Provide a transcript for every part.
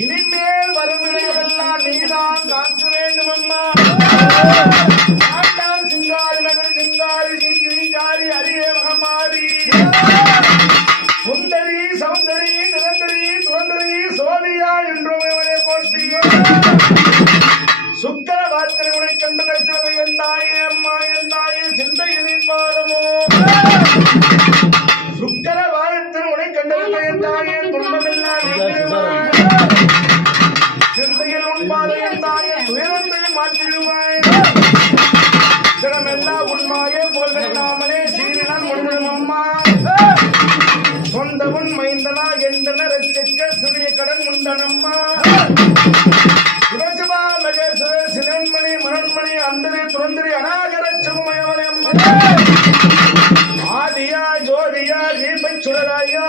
இனிமேல் வருமினையெல்லாம் நீதான் காக்க வேண்டும் அம்மா. சிங்காரி மகள் சிங்காரி சிங்காரி அரிய மகமாரி சுந்தரி சௌந்தரி நிரந்தரி துரந்தரி சோதியா என்றும் இவனை போட்டி சுக்கர வார்த்தை உனை கண்டு பேசுவது என் தாயே அம்மா என் தாயே சிந்தையின் பாதமோ சுக்கர வாரத்தில் உனை கண்டது என் தாயே துன்பமில்லாம் சிந்தையில் உண்பாத என் தாயே துயரத்தை மாற்றிடுவாய் தினமெல்லாம் உண்மாயே போல் நாமளே சீரினால் முடிவிடும் அம்மா சொந்த உன் மைந்தனா என்றன ரசிக்க சிறிய கடன் உண்டனம்மா சிவசிவா மகேஸ்வர சினன்மணி மனன்மணி அந்தரி துரந்திரி அநாகர சுமயவனே அம்மா ஆதியா ஜோதியா தீபை சுடராயா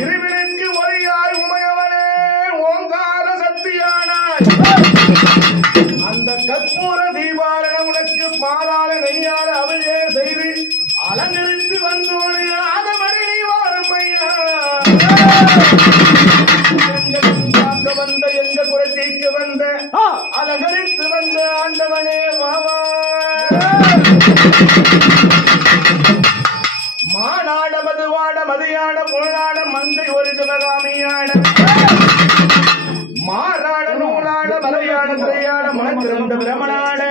இருவினுக்கு ஒளியாய் உமையவனே ஓங்கார சக்தியானாய் அந்த கற்பூர தீபாவளி உனக்கு பாலால நெய்யால அவையே செய்து அலங்கரித்து வந்தோடு ஆதமணி நீ வாருமையா வந்த எங்க குறை தீர்க்க வந்த அலங்கரித்து வந்த ஆண்டவனே வாவா மாநாட மதுவாட மதியாட முள்ளாட மங்கை ஒரு சிவகாமியாட மாறாட நூலாட மலையாட திரையாட மனத்திருந்த பிரமணாட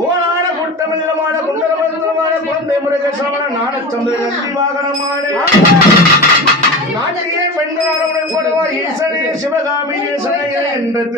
ஓராட குட்டமஞ்சலமான குண்டலமான குழந்தை முருகேசவன நாடச்சந்திர நந்தி வாகனமான நாட்டிலே பெண்களான உடன்படுவார் ஈசனே சிவகாமி ஈசனே என்று